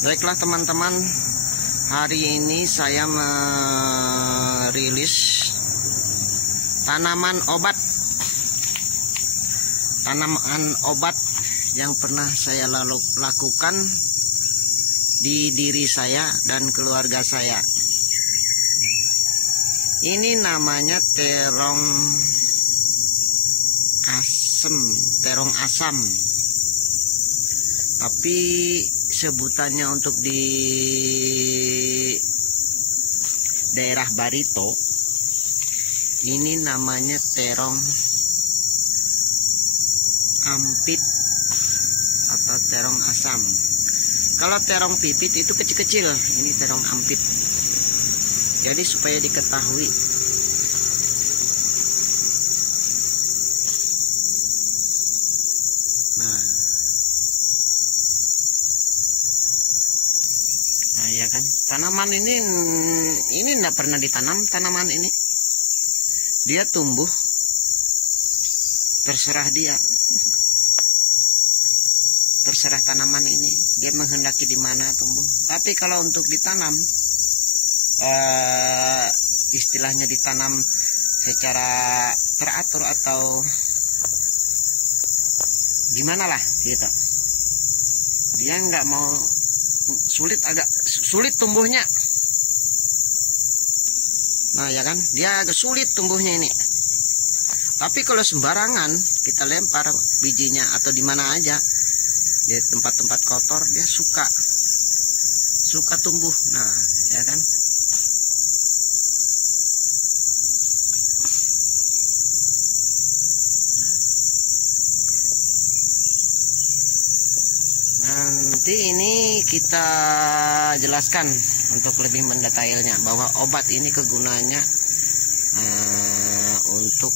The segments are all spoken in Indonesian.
Baiklah teman-teman, hari ini saya merilis tanaman obat yang pernah saya lakukan di diri saya dan keluarga saya. Ini namanya terong asam, tapi sebutannya untuk di daerah Barito ini namanya terong ampit atau terong asam. Kalau terong pipit itu kecil-kecil, ini terong ampit. Jadi supaya diketahui, nah ya kan, tanaman ini enggak pernah ditanam. Tanaman ini dia tumbuh terserah dia, terserah tanaman ini dia menghendaki di mana tumbuh. Tapi kalau untuk ditanam, istilahnya ditanam secara teratur atau gimana lah gitu, dia nggak mau agak sulit tumbuhnya. Nah ya kan, dia agak sulit tumbuhnya ini. Tapi kalau sembarangan kita lempar bijinya atau di mana aja, di tempat-tempat kotor, dia suka tumbuh. Nah ya kan, nanti ini kita jelaskan untuk lebih mendetailnya bahwa obat ini kegunaannya untuk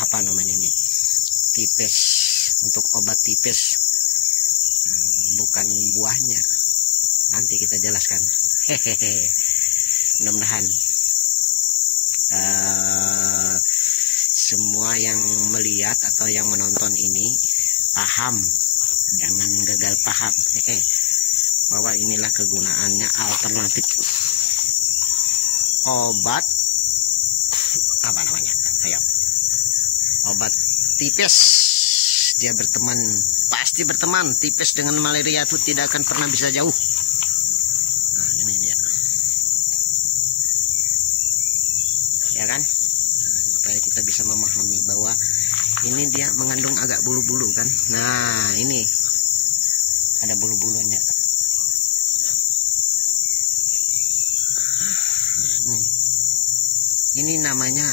apa namanya ini, tipes, untuk obat tipes, bukan buahnya. Nanti kita jelaskan. Hehehe. Mudah-mudahan semua yang melihat atau yang menonton ini paham, jangan gagal paham bahwa inilah kegunaannya alternatif obat apa namanya, ayo, obat tipes. Dia pasti berteman. Tipes dengan malaria itu tidak akan pernah bisa jauh. Nah ini dia ya kan, supaya kita bisa memahami bahwa ini dia mengandung agak bulu-bulu kan. Nah ini ada bulu-bulunya nih. Ini namanya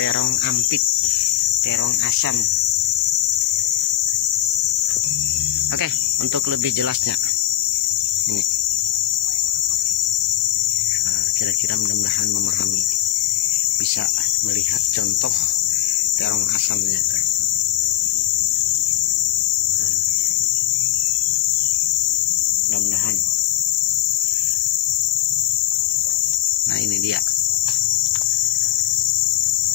terong ampit, terong asam. Oke, untuk lebih jelasnya ini, kira-kira mudah-mudahan memahami, bisa melihat contoh terong asamnya. Mudah-mudahan. Nah ini dia.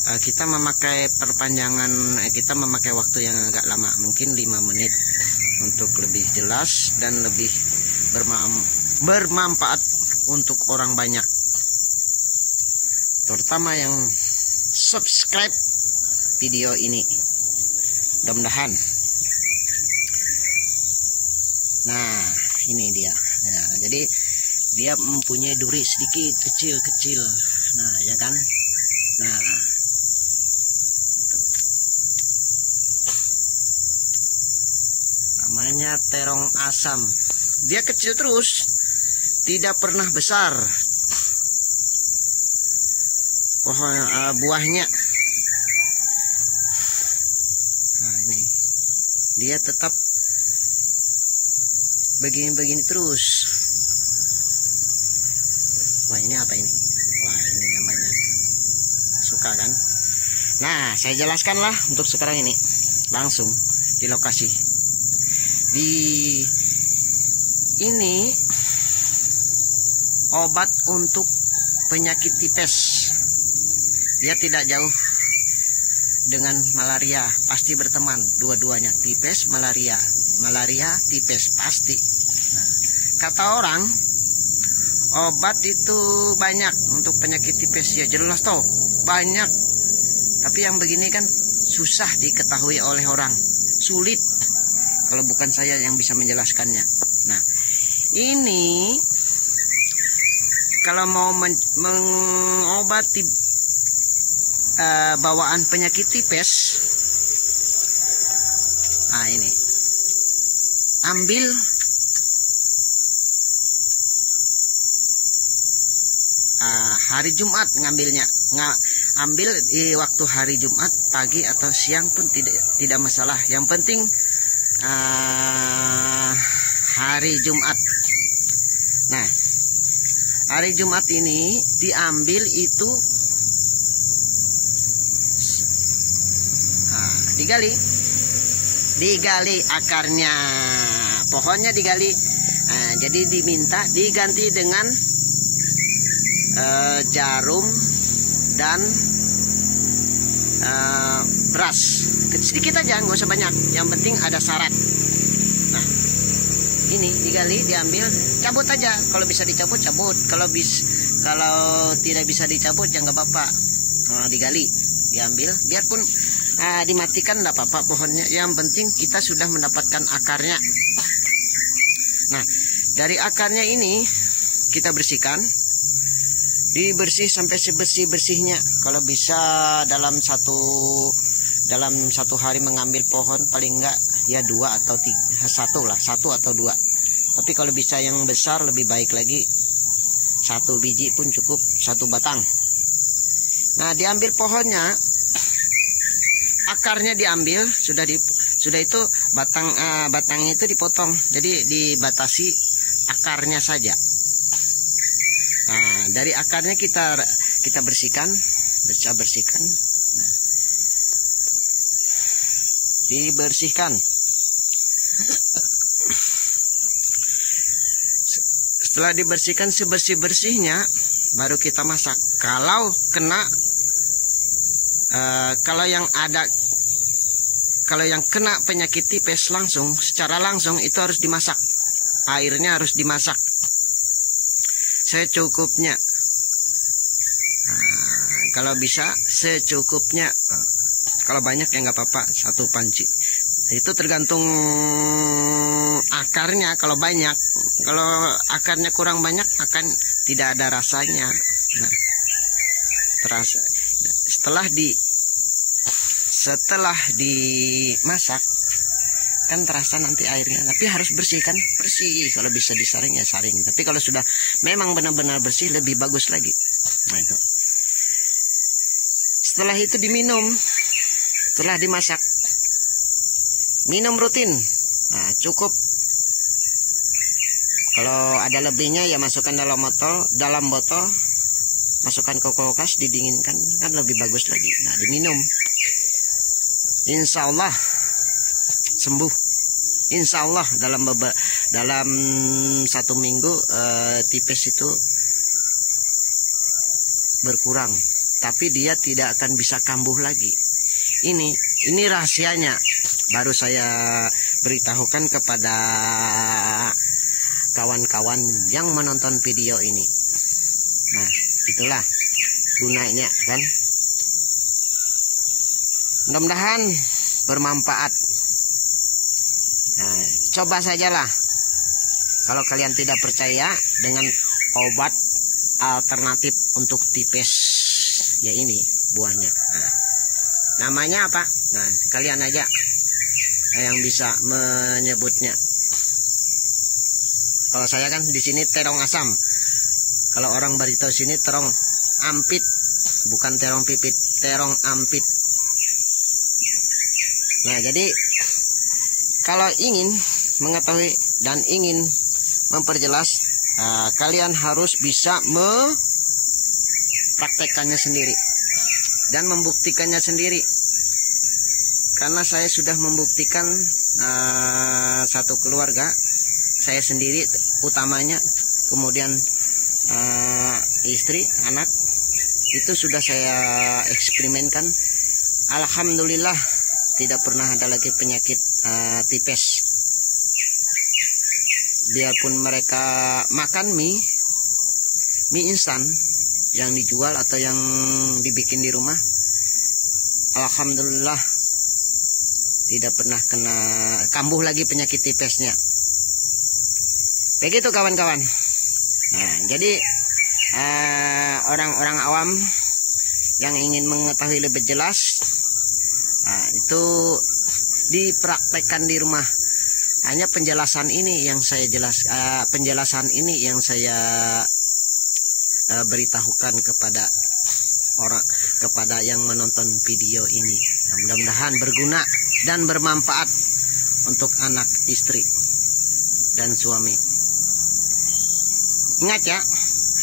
Kita memakai perpanjangan, kita memakai waktu yang agak lama, mungkin 5 menit, untuk lebih jelas dan lebih bermanfaat untuk orang banyak, terutama yang subscribe video ini. Mudah-mudahan. Nah ini dia. Nah, jadi dia mempunyai duri sedikit kecil-kecil. Nah ya kan. Nah namanya terong asam. Dia kecil terus, tidak pernah besar pohon buahnya. Nah ini dia tetap begini-begini terus. Wah ini apa ini? Wah ini namanya suka kan. Nah saya jelaskanlah untuk sekarang ini langsung di lokasi. Di ini obat untuk penyakit tipes. Dia tidak jauh dengan malaria, pasti berteman dua-duanya, tipes, malaria, tipes, pasti. Nah, kata orang, obat itu banyak untuk penyakit tipes, ya jelas toh, banyak. Tapi yang begini kan susah diketahui oleh orang, sulit kalau bukan saya yang bisa menjelaskannya. Nah, ini kalau mau mengobati bawaan penyakit tipes, nah ini ambil hari Jumat ngambilnya, ambil di waktu hari Jumat pagi atau siang pun tidak masalah. Yang penting hari Jumat. Nah, hari Jumat ini diambil itu digali akarnya, pohonnya digali. Nah, jadi diminta diganti dengan jarum dan beras sedikit aja, nggak usah banyak, yang penting ada syarat. Nah, ini digali, diambil, cabut aja, kalau bisa dicabut cabut, kalau tidak bisa dicabut ya nggak apa-apa. Digali, diambil, biarpun dimatikan nggak apa-apa pohonnya, yang penting kita sudah mendapatkan akarnya. Nah, dari akarnya ini kita bersihkan, dibersih sampai sebersih-bersihnya. Kalau bisa dalam satu hari mengambil pohon paling enggak ya 2 atau 3, satu atau 2. Tapi kalau bisa yang besar lebih baik lagi, 1 biji pun cukup, 1 batang. Nah, diambil pohonnya, akarnya diambil, sudah itu batangnya itu dipotong, jadi dibatasi akarnya saja. Nah, dari akarnya kita bersihkan. Nah, dibersihkan. Setelah dibersihkan sebersih-bersihnya, baru kita masak. Kalau yang kena penyakit tipes secara langsung itu harus dimasak. Airnya harus dimasak secukupnya. Kalau bisa secukupnya, kalau banyak ya nggak apa-apa, 1 panci. Itu tergantung akarnya. Kalau banyak, kalau akarnya kurang banyak akan tidak ada rasanya. Nah, terasa setelah dimasak kan terasa nanti airnya, tapi harus bersih. Kalau bisa disaring ya saring, tapi kalau sudah memang benar-benar bersih lebih bagus lagi. Nah, itu setelah itu diminum. Setelah dimasak, minum rutin. Nah, cukup. Kalau ada lebihnya ya masukkan dalam botol, masukkan ke kulkas, didinginkan, kan lebih bagus lagi. Nah, diminum, insya Allah sembuh. Insya Allah dalam 1 minggu tipes itu berkurang, tapi dia tidak akan bisa kambuh lagi. Ini rahasianya, baru saya beritahukan kepada kawan-kawan yang menonton video ini. Nah, itulah gunanya kan. Mudah-mudahan bermanfaat. Nah, coba sajalah. Kalau kalian tidak percaya dengan obat alternatif untuk tipes, ya ini buahnya. Nah, namanya apa? Nah, kalian aja yang bisa menyebutnya. Kalau saya kan di sini terong asam. Kalau orang Barito sini terong ampit, bukan terong pipit, terong ampit. Nah, jadi kalau ingin mengetahui dan ingin memperjelas, kalian harus bisa mempraktekannya sendiri dan membuktikannya sendiri. Karena saya sudah membuktikan satu keluarga, saya sendiri utamanya, kemudian istri, anak, itu sudah saya eksperimenkan. Alhamdulillah tidak pernah ada lagi penyakit tipes. Biarpun mereka makan mie instan yang dijual atau yang dibikin di rumah, alhamdulillah tidak pernah kena kambuh lagi penyakit tipesnya. Begitu kawan-kawan. Nah, jadi orang-orang awam yang ingin mengetahui lebih jelas, itu dipraktekkan di rumah. Hanya penjelasan ini yang saya beritahukan kepada yang menonton video ini. Mudah-mudahan berguna dan bermanfaat untuk anak, istri, dan suami. Ingat ya,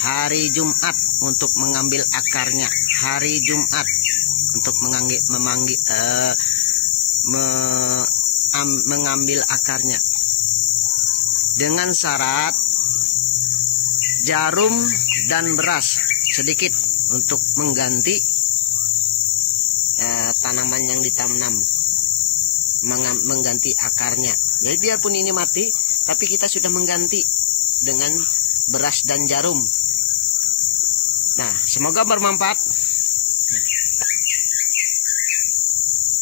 hari Jumat untuk mengambil akarnya. Hari Jumat untuk mengambil akarnya. Dengan syarat jarum dan beras sedikit untuk mengganti tanaman yang ditanam, mengganti akarnya. Jadi biarpun ini mati, tapi kita sudah mengganti dengan beras dan jarum. Nah, semoga bermanfaat.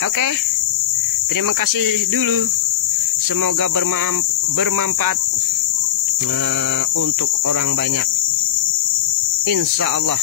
Oke, terima kasih dulu. Semoga bermanfaat untuk orang banyak. Insya Allah.